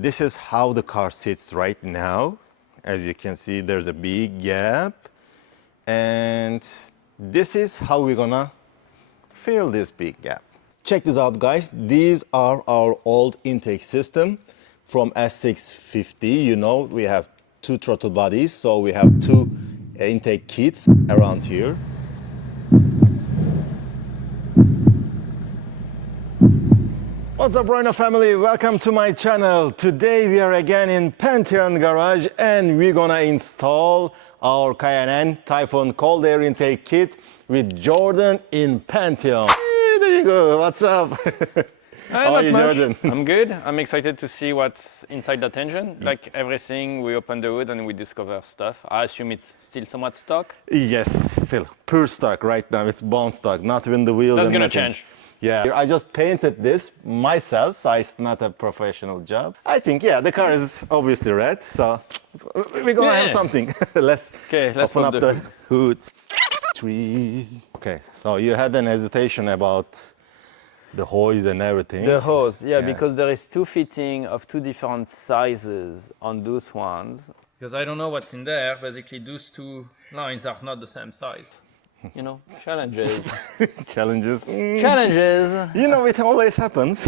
This is how the car sits right now. As you can see, there's a big gap. And this is how we're gonna fill this big gap. Check this out, guys. These are our old intake system from S650. You know, we have two throttle bodies, so we have two intake kits around here. What's up, Rhino family? Welcome to my channel. Today we are again in Pantheon Garage and we're gonna install our K&N Typhoon cold air intake kit with Jordan in Pantheon. Hey, there you go. What's up? How are you, Jordan? I'm good. I'm excited to see what's inside that engine. Like everything, we open the hood and we discover stuff. I assume it's still somewhat stock. Yes, still pure stock right now. It's bone stock, not even the wheels. That's gonna change. Yeah, I just painted this myself, so it's not a professional job. I think, yeah, the car is obviously red, so we're gonna have something. let's open up the hood. Okay, so you had an hesitation about the hose and everything. The hose, yeah, because there is two fitting of two different sizes on those ones. Because I don't know what's in there. Basically, those two lines are not the same size. You know, challenges. Challenges. Challenges. You know, it always happens.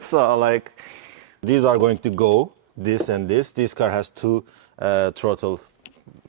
So, like, these are going to go, this and this. This car has two throttle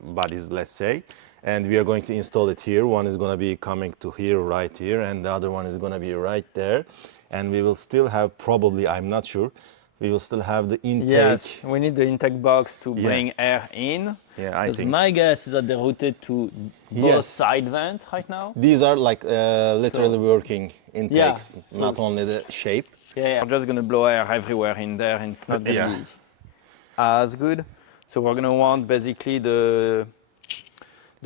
bodies, let's say. And we are going to install it here. One is going to be coming to here, right here. And the other one is going to be right there. And we will still have, probably, I'm not sure, we will still have the intake. Yes, we need the intake box to bring air in. Yeah, I think. My guess is that they're routed to both side vents right now. These are like literally working intakes, not only the shape. Yeah, we're just going to blow air everywhere in there and it's not going to be as good. So we're going to want basically the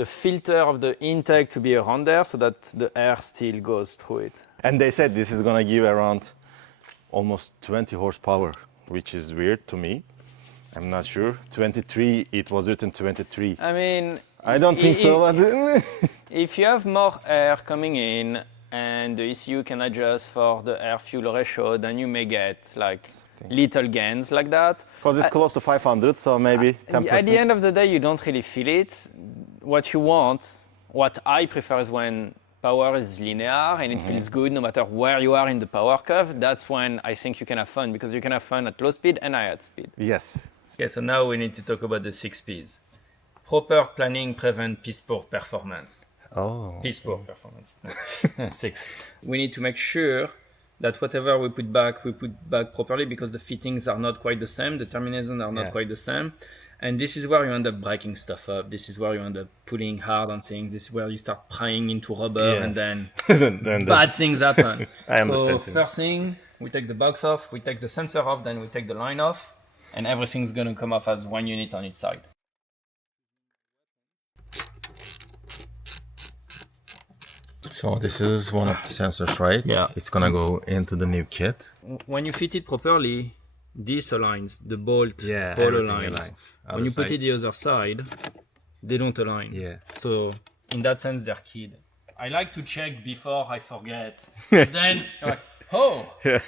filter of the intake to be around there so that the air still goes through it. And they said this is going to give around almost 20 horsepower, which is weird to me. I'm not sure. 23, it was written 23. I mean, I don't think so. If you have more air coming in and the ECU can adjust for the air-fuel ratio, then you may get like little gains like that. Because it's close to 500, so maybe 10%. At the end of the day, you don't really feel it. What you want, what I prefer is when power is linear and it feels good no matter where you are in the power curve. That's when I think you can have fun, because you can have fun at low speed and high at speed. Yes. Okay, so now we need to talk about the 6 Ps. Proper planning prevent piss poor performance. Oh. Piss poor performance. 6. We need to make sure that whatever we put back properly, because the fittings are not quite the same, the terminations are not quite the same. And this is where you end up breaking stuff up. This is where you end up pulling hard on things. This is where you start prying into rubber and then bad things happen. I understand. So first thing, we take the box off, we take the sensor off, then we take the line off, and everything's going to come off as one unit on each side. So this is one of the sensors, right? Yeah. It's going to go into the new kit. When you fit it properly, this aligns, the bolt all aligns. When you put it the other side, they don't align. Yeah. So in that sense, they're keyed. I like to check before I forget. Then you're like, oh, in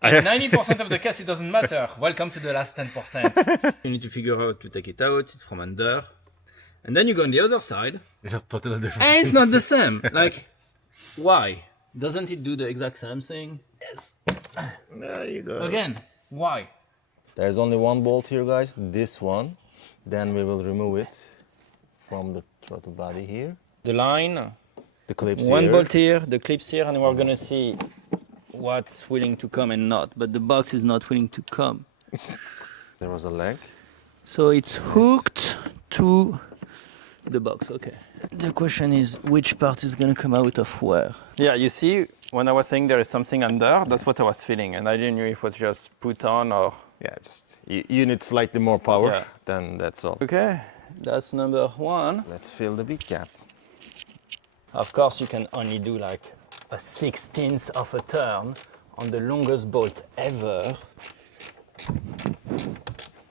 90% of the case, it doesn't matter. Welcome to the last 10%. You need to figure out to take it out. It's from under. And then you go on the other side. It's totally different. And it's not the same. Like, why? Doesn't it do the exact same thing? Yes. There you go. Again, why? There's only one bolt here, guys, this one. Then we will remove it from the throttle body here. The line, the clips one here. bolt here, the clips here, and we're gonna see what's willing to come and not. But the box is not willing to come. There was a leg. So it's hooked to the box, okay. The question is, which part is gonna come out of where? Yeah, you see, when I was saying there is something under, that's what I was feeling, and I didn't know if it was just put on or... Yeah, just you need slightly more power, then that's all. Okay, that's number one. Let's fill the big gap. Of course, you can only do like a 16th of a turn on the longest bolt ever.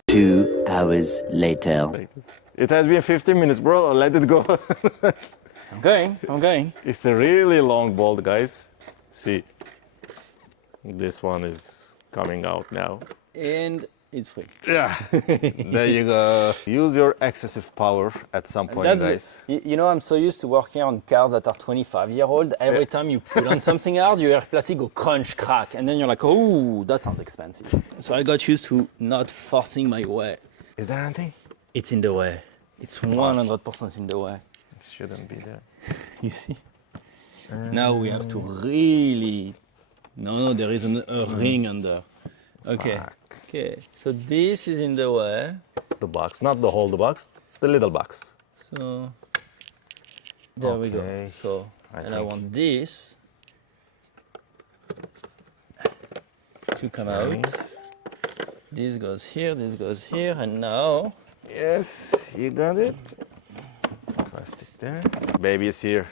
2 hours later. It has been 15 minutes, bro. Let it go. I'm going. It's a really long bolt, guys. See, this one is coming out now. and it's free. Yeah, there you go. Use your excessive power at some point, guys. You know, I'm so used to working on cars that are 25-year-old. Every time you put on something hard, you hear plastic go crunch, crack, and then you're like, oh, that sounds expensive. So I got used to not forcing my way. Is there anything? It's in the way. It's 100% in the way. It shouldn't be there. You see? Now we have to really... No, there is a ring under. Okay. Fuck. Okay, so this is in the way. The box, not the whole box, the little box. So there we go. Okay. So I want this to come out. This goes here, and now Yes, you got it. Plastic there. Baby is here.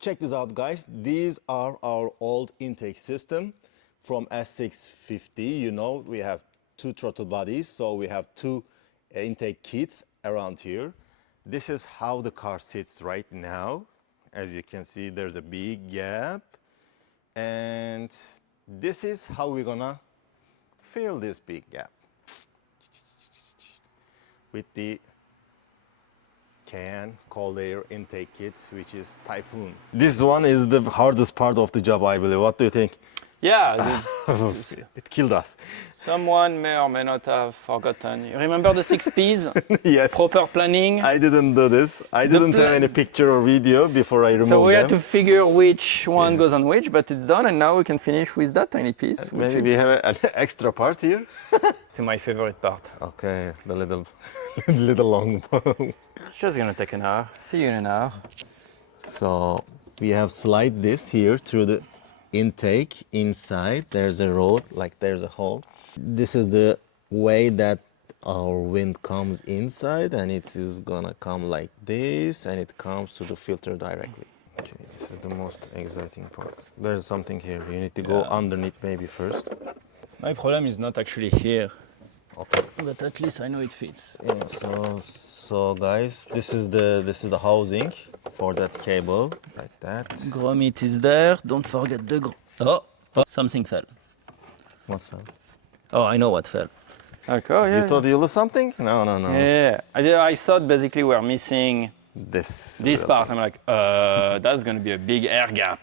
Check this out, guys. These are our old intake system from S650. You know, we have two throttle bodies, so we have two intake kits around here. This is how the car sits right now. As you can see, there's a big gap. And this is how we're gonna fill this big gap with the K&N cold air intake kit, which is Typhoon. This one is the hardest part of the job, I believe. What do you think? yeah, It killed us. someone may or may not have forgotten. You remember the 6 P's? Yes. Proper planning. I didn't do this. I didn't have any picture or video before I removed So we them. had to figure which one goes on which, but it's done, and now we can finish with that tiny piece. Which Maybe we is have an extra part here. my favorite part. Okay, the little long one. It's just gonna take an hour. See you in an hour. So we have slide this here through the intake inside. There's a road, like there's a hole. This is the way that our wind comes inside, and it is gonna come like this, and it comes to the filter directly. Okay, this is the most exciting part. There's something here. You need to go underneath maybe first. My problem is not actually here, Okay. but at least I know it fits. Yeah, so guys, this is the housing for that cable, like that. Grommet is there. Don't forget the something fell. What's that? Oh, I know what fell. Okay, oh, You thought you lost something? No. Yeah, I thought basically we're missing This this part. I'm like, that's gonna be a big air gap.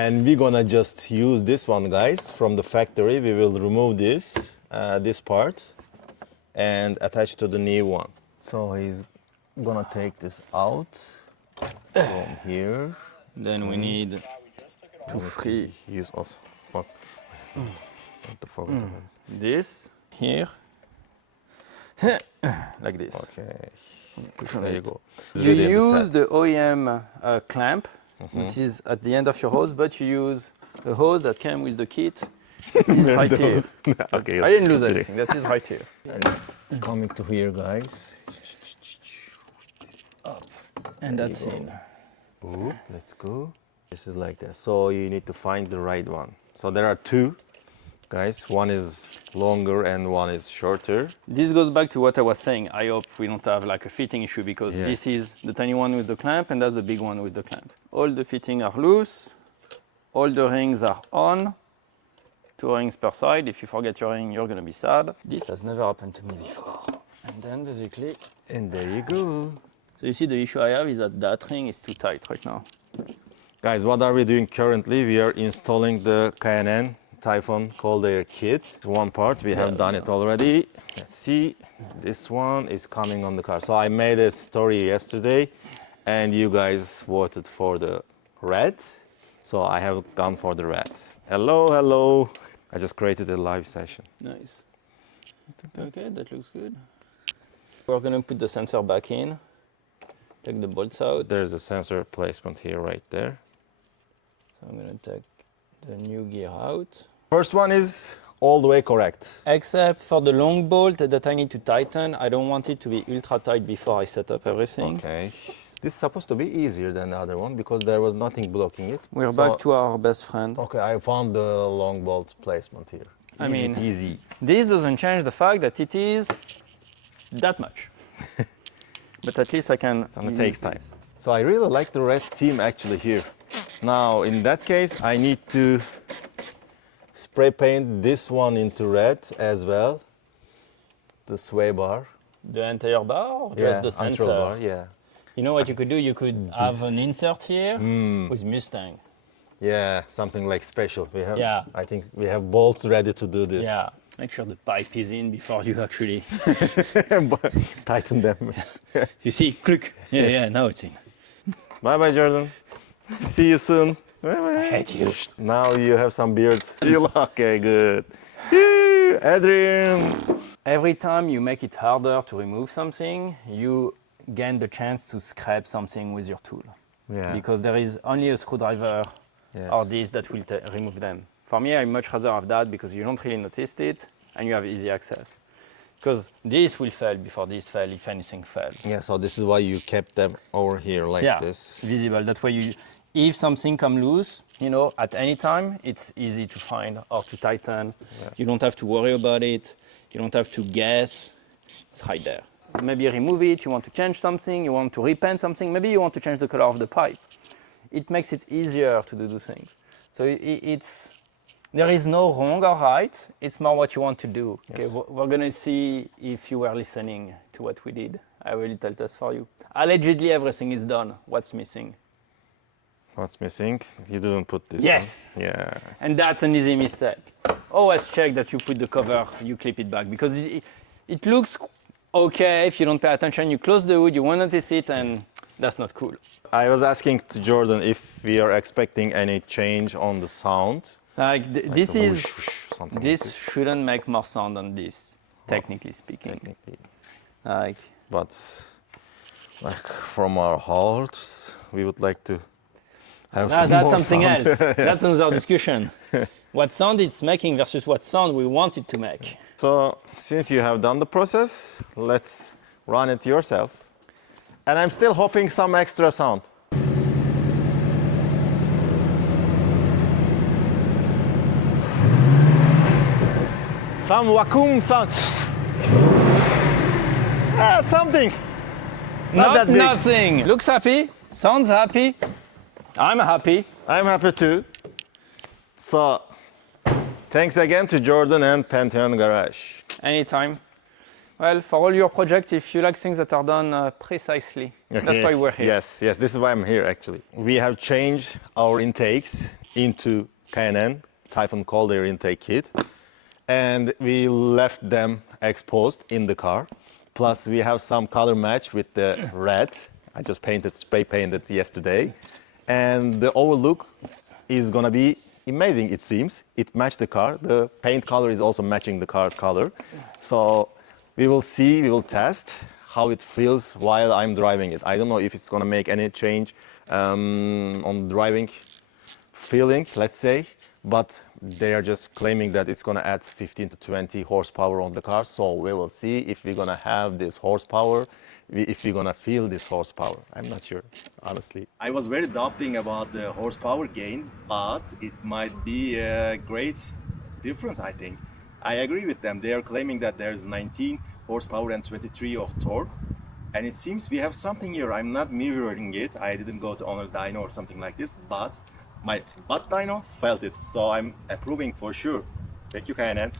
And we're gonna just use this one, guys, from the factory. We will remove this part and attach to the new one. So he's gonna take this out from here. Then we need to free Use also. Fuck. Not to forget about it. this here, like this. Okay. Push on There you it. go. You use the OEM clamp, which is at the end of your hose, but you use a hose that came with the kit. It's right here. Okay. I didn't lose anything. That is right here. And it's coming to here, guys. And that's in. Ooh, let's go. This is like that. So you need to find the right one. So there are two, guys. One is longer and one is shorter. This goes back to what I was saying. I hope we don't have like a fitting issue because this is the tiny one with the clamp and that's the big one with the clamp. All the fitting are loose. All the rings are on. 2 rings per side. If you forget your ring, you're gonna be sad. This has never happened to me before. And then basically, And there you go. so you see the issue I have is that ring is too tight right now. Guys, what are we doing currently? We are installing the K&N Typhoon cold air kit. One part, we have done it already. Let's see, this one is coming on the car. So I made a story yesterday and you guys voted for the red. So I have gone for the red. Hello. I just created a live session. Nice. Okay, that looks good. We're gonna put the sensor back in. Take the bolts out. There's a sensor placement here, right there. So I'm gonna take the new gear out. First one is all the way correct. Except for the long bolt that I need to tighten. I don't want it to be ultra tight before I set up everything. Okay. This is supposed to be easier than the other one because there was nothing blocking it. We're So- back to our best friend. Okay, I found the long bolt placement here. I mean- easy. This doesn't change the fact that it is that much. But at least I can. And it use takes time. this. So I really like the red team actually here. Now, in that case, I need to spray paint this one into red as well. the sway bar. The entire bar or just the center? control bar, yeah. You know what you could do? You could have an insert here with Mustang. Yeah, something like special. We have, Yeah. I think we have bolts ready to do this. Yeah. Make sure the pipe is in before you actually. Tighten them. You see, click. Yeah, now it's in. Bye bye, Jordan. See you soon. Bye bye. I hate you. Now you have some beard. Okay, good. Adrian. Every time you make it harder to remove something, you gain the chance to scrape something with your tool. Yeah. Because there is only a screwdriver or this that will remove them. For me, I much rather have that because you don't really notice it and you have easy access. Because this will fail before this fail if anything fails. Yeah, so this is why you kept them over here like this. Visible. That way, if something comes loose, you know, at any time, it's easy to find or to tighten. Yeah. You don't have to worry about it. You don't have to guess. It's right there. Maybe remove it. You want to change something. You want to repaint something. Maybe you want to change the color of the pipe. It makes it easier to do those things. So there is no wrong or right. It's more what you want to do. Yes. Okay, we're gonna see if you were listening to what we did. I have a little test for you. Allegedly, everything is done. What's missing? What's missing? You didn't put this. Yes. One. Yeah. And that's an easy mistake. Always check that you put the cover, you clip it back because it looks okay if you don't pay attention. You close the hood, you won't notice it, and that's not cool. I was asking to Jordan if we are expecting any change on the sound. Like this whoosh, this like shouldn't make more sound than this, technically speaking. Technically. But like from our hearts, we would like to have that's something sound. else. That's another discussion. What sound it's making versus what sound we want it to make. So since you have done the process, let's run it yourself. And I'm still hoping some extra sound. Some vacuum sound. Something. Not that big. Nothing. Looks happy. Sounds happy. I'm happy. I'm happy too. So, thanks again to Jordan and Pantheon Garage. Anytime. Well, for all your projects, if you like things that are done precisely, okay. That's why we're here. Yes, this is why I'm here actually. We have changed our intakes into K&N Typhoon cold air intake kit, and we left them exposed in the car. Plus, we have some color match with the red. I just spray painted yesterday. And the overlook is gonna be amazing, it seems. It matched the car. The paint color is also matching the car color. So we will see, we will test how it feels while I'm driving it. I don't know if it's gonna make any change on driving feeling, let's say, but they are just claiming that it's gonna add 15 to 20 horsepower on the car. So we will see if we're gonna have this horsepower, if we're gonna feel this horsepower. I'm not sure, honestly. I was very doubting about the horsepower gain, but it might be a great difference, I think. I agree with them. They are claiming that there's 19 horsepower and 23 of torque. And it seems we have something here. I'm not mirroring it. I didn't go to Honor Dyno or something like this, but my butt dyno felt it. So I'm approving for sure. Thank you, K&N.